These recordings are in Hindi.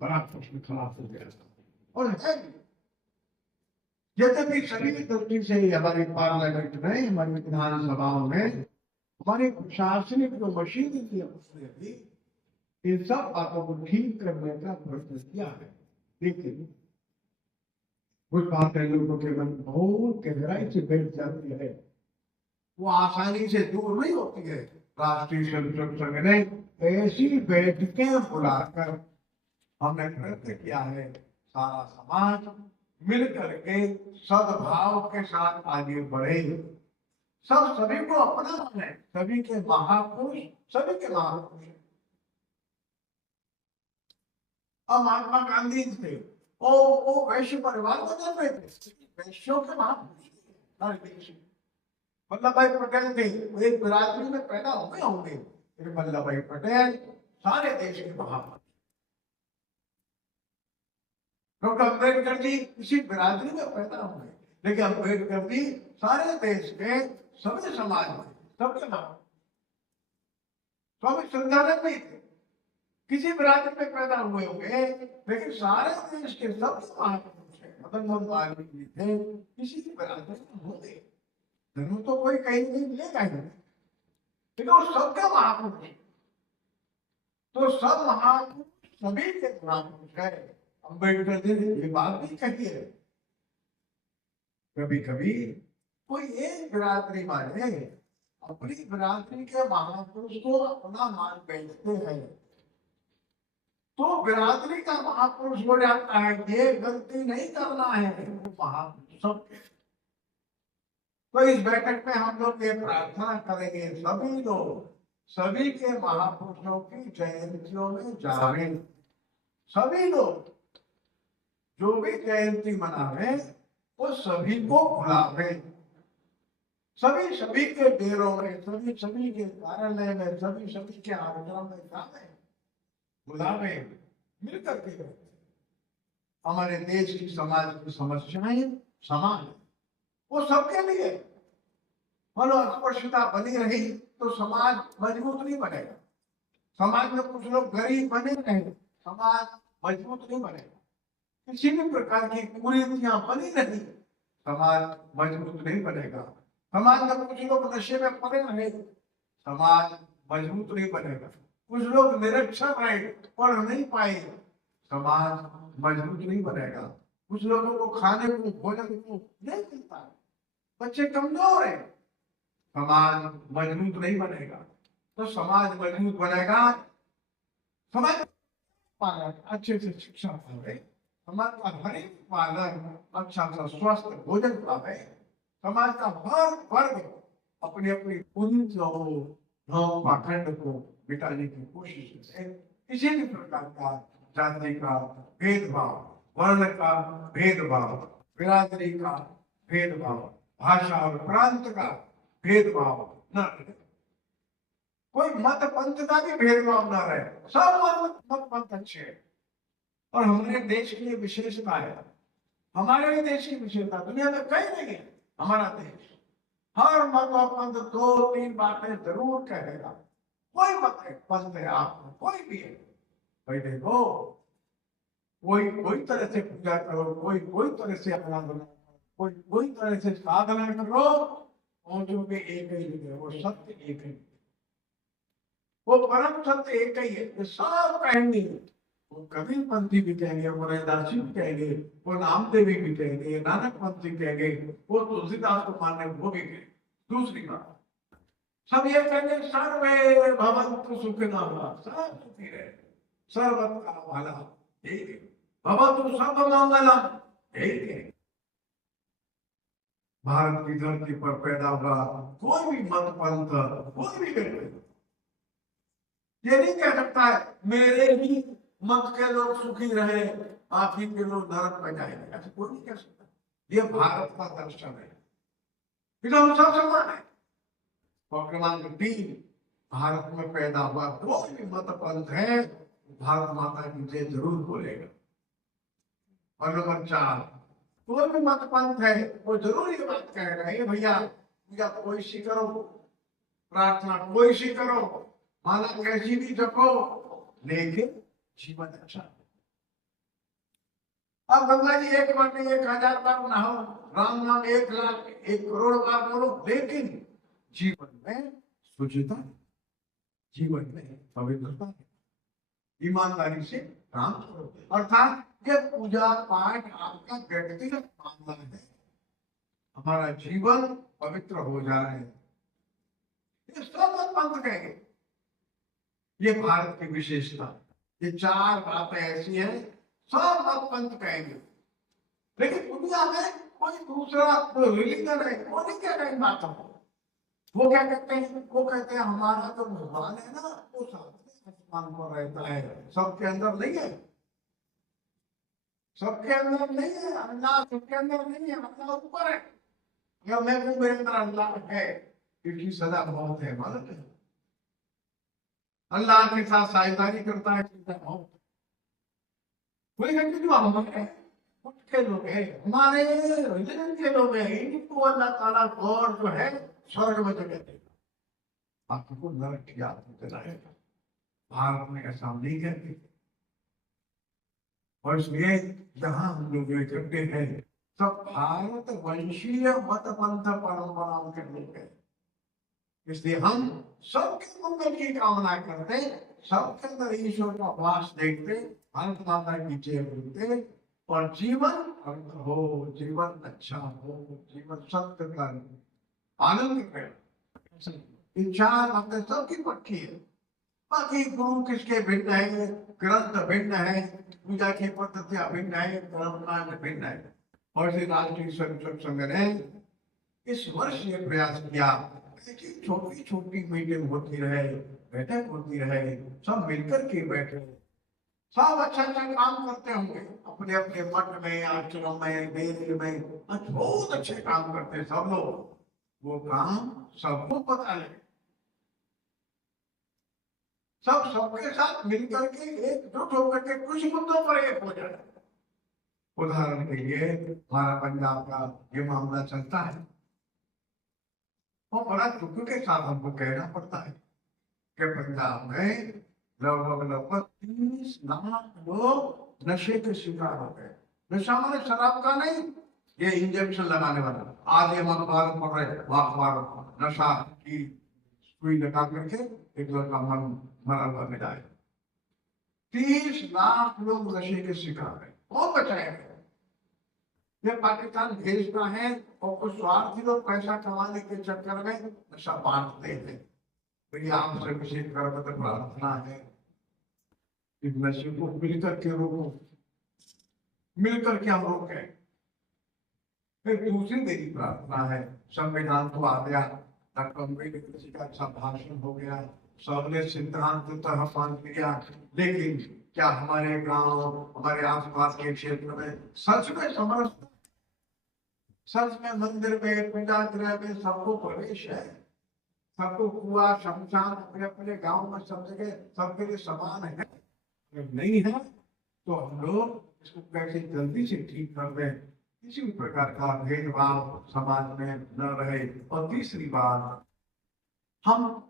बड़ा प्रश्न खड़ा हो गया और है यद्यपि सभी दृष्टि से हमारे पार्लियामेंट में, हमारी विधानसभाओं में, हमारी प्रशासनिक जो मशीन थी उसने भी इन सब बातों को ठीक करने का प्रयत्न किया है, लेकिन कुछ बातें लोगों के मन बहुत गहराई से बैठ जाती है, वो आसानी से दूर नहीं होती है। राष्ट्रीय संसद संघ ने ऐसी बैठकें बुलाकर हमने प्रयत्न किया है सारा समाज मिल करके सद्भाव के साथ आगे बढ़े, सब सभी को अपना माने, सभी के महापुरुष, सभी के महापुरुष। अब महात्मा गांधी थे, वो वैश्य परिवार को जन्म रहे थे, वैश्यों के महापुरुष। वल्लभ भाई पटेल थे, एक बिरादरी में पैदा हो गए होंगे, फिर वल्लभ भाई पटेल सारे देश के महापुरुष। डॉक्टर अम्बेडकर जी इसी बिरादरी में पैदा हुए, लेकिन अम्बेडकर जी सारे देश के सभी समाज में सबके नाम स्वामी संविधान में थे, किसी बिरादरी में पैदा हुए होंगे, लेकिन सारे देश के सब महापुरुष हैं। मदन मोहन मालवीय थे, किसी की बिरादरी में होंगे, धर्म तो कोई कहीं नहीं मिलेगा ही, लेकिन वो सबका महापुरुष। तो सब महापुरुष सभी के महापुरुष है। अम्बेडकर जी ने ये बात भी कही है, कभी कभी कोई एक बिरादरी वाले अपनी बिरादरी के महापुरुष को अपना मान बैठते हैं, तो बिरादरी का महापुरुष हो जाता है, ये गलती नहीं करना है, वो महापुरुष सबके। तो इस बैठक में हम लोग ये प्रार्थना करेंगे, सभी लोग सभी के महापुरुषों की जयंतियों में जाएं, सभी लोग जो भी जयंती मनावे वो सभी को बुलावे, सभी सभी के डेरों में, सभी सभी के कार्यालय में, सभी सभी के आश्रम में जावे, बुलावे, मिलकर के। हमारे देश की समाज की समस्याएं समान वो सबके लिए, मनोस्पर्शता बनी रही तो समाज मजबूत नहीं बनेगा। समाज में कुछ लोग गरीब बने रहे, समाज मजबूत नहीं बनेगा। किसी भी प्रकार की कुरीतियां बनी रही, समाज मजबूत नहीं बनेगा। समाज में कुछ लोग नशे में पड़े रहे, समाज मजबूत नहीं बनेगा। कुछ लोग निरक्षर रहे, पढ़ नहीं पाए, समाज मजबूत नहीं बनेगा। कुछ लोगों को खाने को, भोजन को नहीं मिलता, बच्चे कमजोर है, समाज मजबूत नहीं बनेगा। तो समाज मजबूत बनेगा, समाज अच्छे से शिक्षा पावे, समाज का हर एक बालक अच्छा सा स्वस्थ भोजन पावे, समाज का हर वर्ग अपनी अपनी पाखंड को मिटाने की कोशिश करे। किसी भी प्रकार का जाति का भेदभाव, वर्ण का भेदभाव, बिरादरी का भेदभाव, भाषा और प्रांत का भेदभाव न रहे, कोई मत पंथ का भी भेदभाव न रहे, सब मत पंथ अच्छे है। और हमारे देश की विशेषता है, हमारे ही देश की विशेषता दुनिया में कहीं नहीं है। हमारा देश हर मत और पंथ 2-3 बातें जरूर कहेगा, कोई मत है, पंथ है, आप कोई भी है, भाई देखो कोई कोई तरह से पूजा करो, कोई कोई तरह से अपना बना, कोई कोई तरह से साधना करो, और जो भी एक ही है, वो सत्य एक ही, वो परम सत्य एक ही है। ये सब कहेंगे, वो कबीर पंथी भी कहेंगे, वो रैदासी भी कहेंगे, वो नामदेवी भी कहेंगे, नानक पंथी कहेंगे, वो तुलसीदास को मानने वो भी कहेंगे। दूसरी बात, सब ये कहेंगे सर्वे भवन्तु सुखिनः, सब सुखी रहे, सर्वत्र का भला, ठीक है, भवतु सर्वमंगलम, ठीक है। भारत की धरती पर पैदा हुआ कोई भी मत पंथ, कोई भी व्यक्ति ये नहीं कह सकता है मेरे ही मत के लोग सुखी रहे, आप ही के लोग नरक में जाएंगे, ऐसा कोई नहीं कह सकता। ये भारत का दर्शन है, इसलिए हम सब समान है। और क्रमांक 3, भारत में पैदा हुआ कोई भी मत पंथ है, भारत माता की जय जरूर बोलेगा। और नंबर 4, कोई भी मत पंथ है वो जरूर ये बात कहेगा, ये भैया पूजा कोई सी करो, प्रार्थना कोई सी करो, माला कैसी भी जपो, लेकिन जीवन अच्छा, अब गंगा जी एक बार नहीं 1000 बार नहाओ, राम नाम 1 लाख 1 करोड़ बार बोलो, लेकिन जीवन में शुचिता, जीवन में पवित्रता, ईमानदारी से काम करो। अर्थात ये पूजा पाठ आपका व्यक्तिगत मामला है, हमारा जीवन पवित्र हो जाए, ये सब पंथ कहेंगे। ये भारत की विशेषता, ये 4 बातें ऐसी हैं, सब मत पंथ कहेंगे। लेकिन दुनिया में कोई दूसरा रिलीजन है, वो नहीं कह रहे बातों को। वो क्या कहते हैं? वो कहते हैं हमारा जो भगवान है ना, वो साथ आसमान पर रहता है, सबके अंदर नहीं है, सबके अंदर नहीं है। अल्लाह सबके अंदर नहीं है, अल्लाह ऊपर है। या मैं हूं, मेरे अंदर अल्लाह है, क्योंकि सदा मौत है, मालूम है? अल्लाह के साथ साझेदारी करता है, कोई घंटे जो हमारे के लोग हैं, हमारे रिलीजन के लोग हैं, इनको अल्लाह ताला गॉड जो है स्वर्ग में जगह देगा, आपको नरक की आदत दिलाएगा। भारत में ऐसा नहीं कहते, और इसलिए जहां हम लोग इकट्ठे हैं सब भारत वंशीय मत पंथ परंपराओं के लोग हैं। इसलिए हम सबके मंगल की कामना करते, सबके अंदर ईश्वर का वास देखते, भारत माता की जय बोलते, और जीवन अर्थ हो, जीवन अच्छा हो, जीवन सत्य का आनंद करें। इन 4 बातें सबकी पक्की है। बाकी गुरु किसके भिन्न है, ग्रंथ भिन्न है, पूजा की पद्धतियां भिन्न है, कर्मकांड भिन्न है। और श्री राष्ट्रीय स्वयंसेवक संघ ने इस वर्ष ये प्रयास किया कि छोटी छोटी मीटिंग होती रहे, बैठक होती रहे, सब मिलकर के बैठे, सब अच्छा अच्छा काम करते होंगे अपने अपने मठ में, आश्रम में, डेरे में, बहुत अच्छे काम करते सब लोग। वो काम सबको पता है, सब सबके साथ मिलकर के एकजुट होकर के कुछ मुद्दों पर एक हो जाए। उदाहरण के लिए हमारा पंजाब का ये मामला चलता है, और बड़ा दुख के साथ हमको कहना पड़ता है कि पंजाब में लगभग 30 लाख लोग नशे के शिकार हो गए। नशा माने शराब का नहीं, ये इंजेक्शन लगाने वाला। आज हम अखबार पढ़ रहे, अखबार नशा की सुई लगा करके एक लड़का मरा हुआ मिला है। 30 लाख लोग नशे के शिकार है, कौन बचाएगा? ये पाकिस्तान भेजता है, और कुछ स्वार्थी लोग पैसा कमाने के चक्कर में नशा बांटते हैं। तो ये आपसे विशेष कर प्रार्थना है कि नशे को मिलकर के रोको, मिलकर के हम रोकें। फिर दूसरी मेरी प्रार्थना है, संविधान तो आ गया, डॉक्टर अम्बेडकर जी का अच्छा भाषण हो गया, सबने सिद्धांत तरह मान लिया, लेकिन क्या हमारे गांव, हमारे आसपास के क्षेत्र में सच में समर्थ, सच में मंदिर में, पूजा गृह में सबको प्रवेश है, सबको कुआ शमशान अपने अपने गांव में सब जगह सबके लिए समान है? अगर नहीं है तो हम लोग इसको कैसे जल्दी से ठीक कर दें, किसी भी प्रकार का भेदभाव समाज में न रहे। और तीसरी बात, हम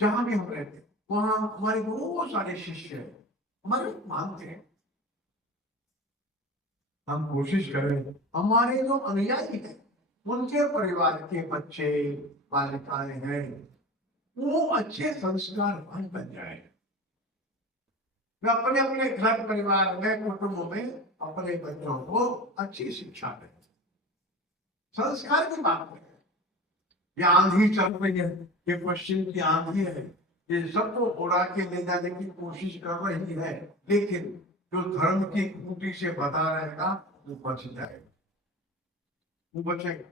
जहां भी हम रहते वहां हमारे बहुत सारे शिष्य हमारे मानते हैं, हम कोशिश करें हमारे जो अनुयायी हैं उनके परिवार के बच्चे बालिकाएं हैं वो अच्छे संस्कारवान बन जाए, वे अपने अपने घर परिवार में, कुटुंबों में अपने बच्चों को अच्छी शिक्षा दें। संस्कार की बात है। ये आंधी चल रही है, ये पश्चिम की आंधी है, ये सबको उड़ा के ले जाने की कोशिश कर रही है, लेकिन जो धर्म की खूंटी से बता रहेगा वो बच जाएगा, वो बचेगा।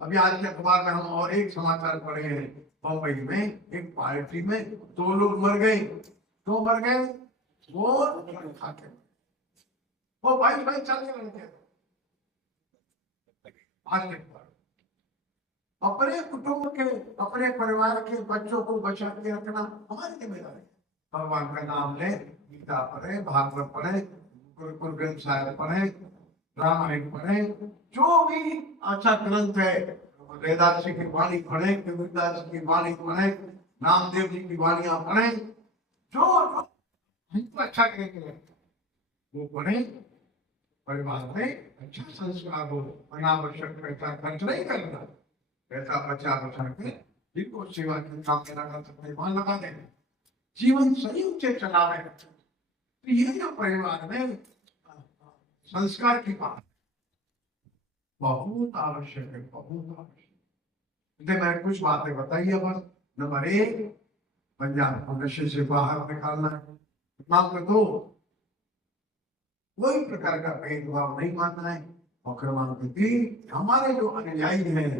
अभी आज के अखबार में हम और एक समाचार पढ़े हैं, बम्बई में एक पार्टी में 2 लोग मर गए। क्यों मर गए? वो खाते, वो भाई भाई चलने लगे। अपने कुटुंब के, अपने परिवार के बच्चों को बचा के रखना हमारी जिम्मेदारी है। भगवान का नाम ले, गीता पढ़े, भागवत पढ़े, गुरु ग्रंथ साहिब पढ़े, रामायण पढ़े, जो भी अच्छा ग्रंथ है, वेदास जी की वाणी पढ़े, कबीरदास जी की वाणी पढ़े, नामदेव जी की वाणियां पढ़े, जो हमको अच्छा करेंगे वो पढ़े, परिवार में अच्छा संस्कार हो, अनावश्यक पैसा खर्च नहीं करना, पैसा बचा बचा के जिनको सेवा के काम में लगा सकते वहां लगा दें, जीवन संयम से चलावे। तो ये जो परिवार में संस्कार की बात बहुत आवश्यक है, बहुत आवश्यक। मैं कुछ बातें बताइए बस। नंबर 1, पंजाब को नशे से बाहर निकालना है। नंबर 2, कोई प्रकार का भेदभाव नहीं मानना है। और क्रमांक 3, हमारे जो अनुयायी हैं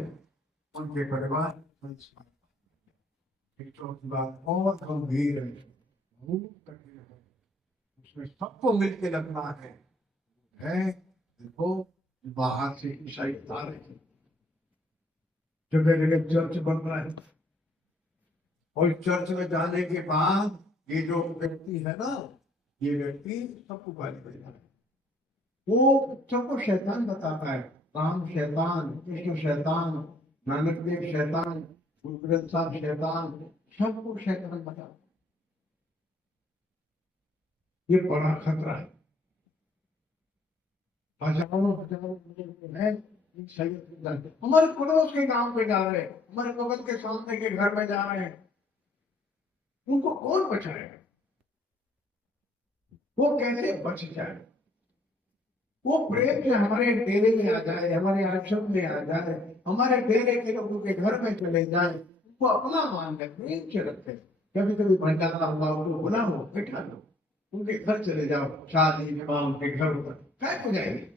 उनके परिवार संस्कार। चौथी बात और गंभीर है, बहुत कठिन है, उसमें सबको मिलकर रखना है। देखो बाहर से ईसाई आ रहे हैं, जगह जगह चर्च बन रहा है, और चर्च में जाने के बाद ये जो व्यक्ति है ना, ये व्यक्ति सबको गाली देता है, वो सबको शैतान बताता है। राम शैतान, कृष्ण शैतान, नानक देव शैतान, गुरु ग्रंथ साहब शैतान, सबको शैतान बताता है। ये बड़ा खतरा है। हजारों है हमारे पड़ोस के गांव पे जा रहे हैं, हमारे बगल के सामने के घर में जा रहे हैं, उनको कौन बचाएगा? वो कैसे बच जाए? वो प्रेम से हमारे डेरे में आ जाए, हमारे आश्रम में आ जाए, हमारे डेरे के लोगों के घर में चले जाए, वो अपना मान ले, प्रेम से रखे। कभी कभी भंडारा हुआ, उनको बुलाओ, बैठा लो, उनके घर चले जाओ, शादी विवाह उनके घर पर क्या हो जाएगी।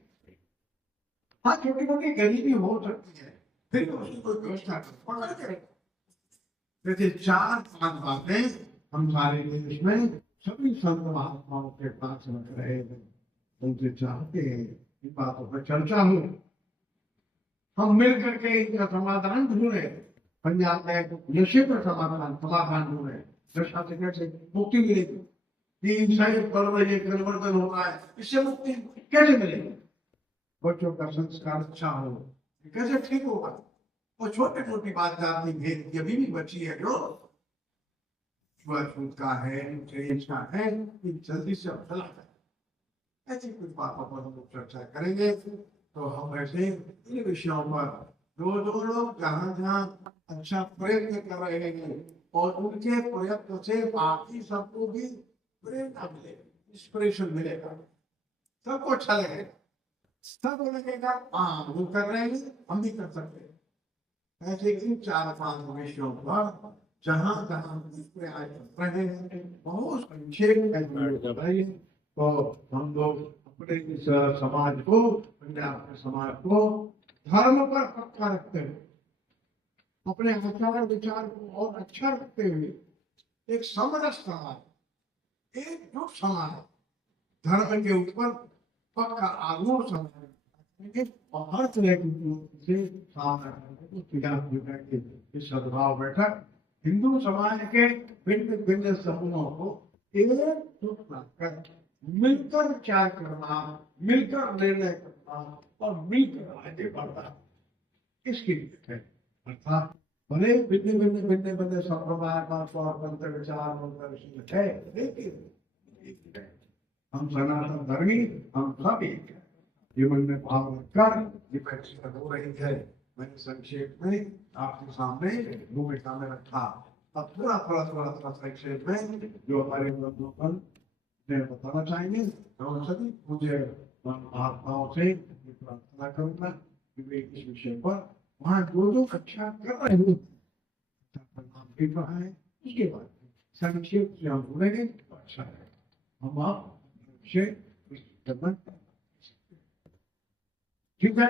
हाँ, छोटी मोटी गरीबी हो सकती है, फिर उसकी कोई व्यवस्था पकड़ के। जैसे 4-5 बातें हम सारे देश में सभी संत महात्माओं के पास रख रहे हैं, उनसे चाहते हैं इन बातों पर चर्चा हो, हम मिल करके इनका समाधान ढूंढे। पंजाब में नशे पर समाधान ढूंढे, नशा से कैसे मुक्ति मिलेगी, ईसाई बढ़ रही है, परिवर्तन हो रहा है, इससे मुक्ति कैसे मिलेगी? बच्चों का संस्कार अच्छा हो, कैसे ठीक होगा? और छोटी मोटी बात जाति भेद की अभी भी बची है, जो छूत का है, का है, जल्दी से फैला है। ऐसी कुछ बातों पर हम लोग चर्चा करेंगे। तो हम ऐसे इन विषयों पर जो लोग जहाँ जहाँ अच्छा प्रयत्न कर रहे हैं और उनके प्रयत्न से बाकी सबको भी प्रेरणा मिलेगी, इंस्पिरेशन मिलेगा, सबको अच्छा लगेगा, सब लगेगा हाँ वो कर रहे हैं, हम भी कर सकते हैं। ऐसे इन 4-5 विषयों पर जहाँ जहाँ प्रयास कर रहे हैं, बहुत संक्षेप में तो हम लोग अपने इस समाज को, पंजाब के समाज को धर्म पर पक्का रखते हुए, अपने आचार विचार को और अच्छा रखते हुए, एक समरस समाज, एकजुट समाज, धर्म के ऊपर पक्का आरूढ़ समाज और हर तरह से सद्भाव बैठक हिंदू समाज के भिन्न भिन्न समूहों को एकजुट कर मिलकर विचार करना, मिलकर निर्णय करना और मिलकर आगे बढ़ना, इसकी है। अर्थात भले भिन्न भिन्न भिन्न भिन्न संप्रदाय का स्वतंत्र विचार है, लेकिन हम सनातन धर्मी, हम सब एक है। जीवन में भाव रखकर विकसित हो रही है। मैंने संक्षेप में आपके सामने भूमिका में रखा। अब थोड़ा संक्षेप में जो हमारे बंधुगण बताना चाहेंगे, तो सभी मुझे महात्माओं से प्रार्थना करूंगा कि इस विषय पर वहाँ जो अच्छा कर रहे हैं उसके बाद संक्षेप से हम बोलेंगे तो अच्छा है। हम आप विषय ठीक है।